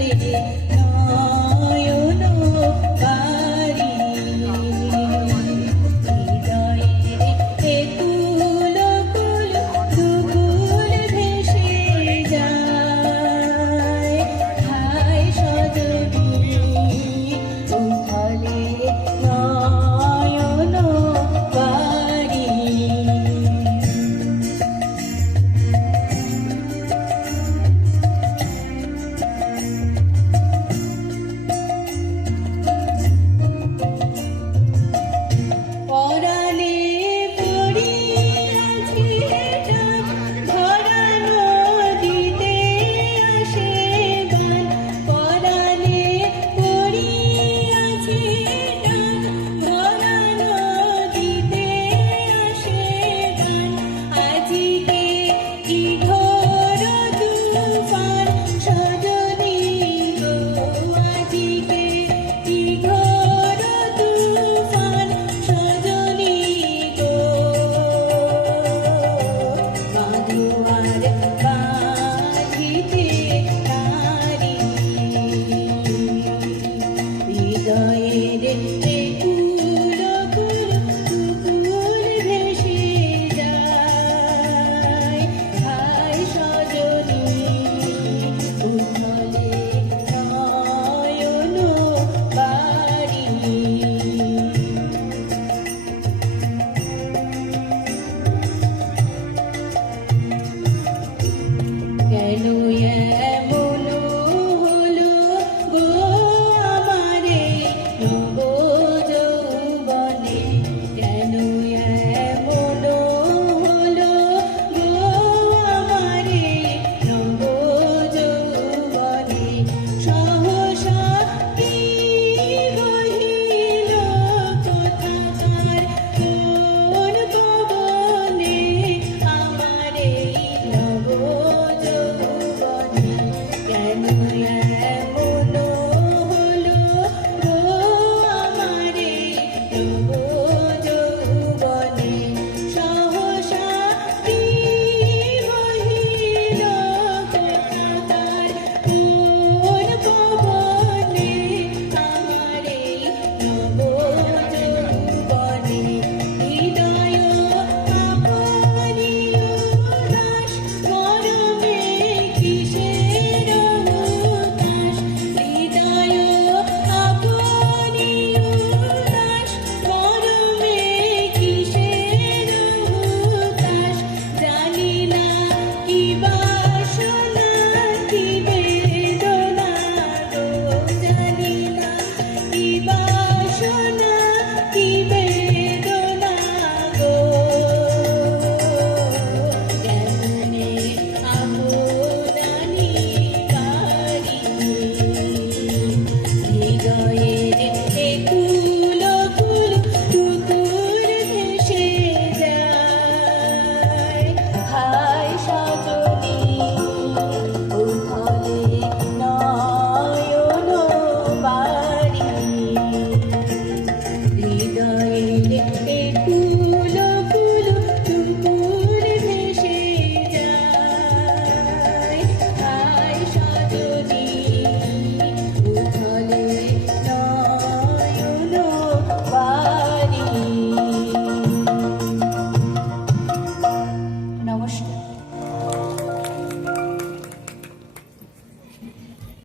You.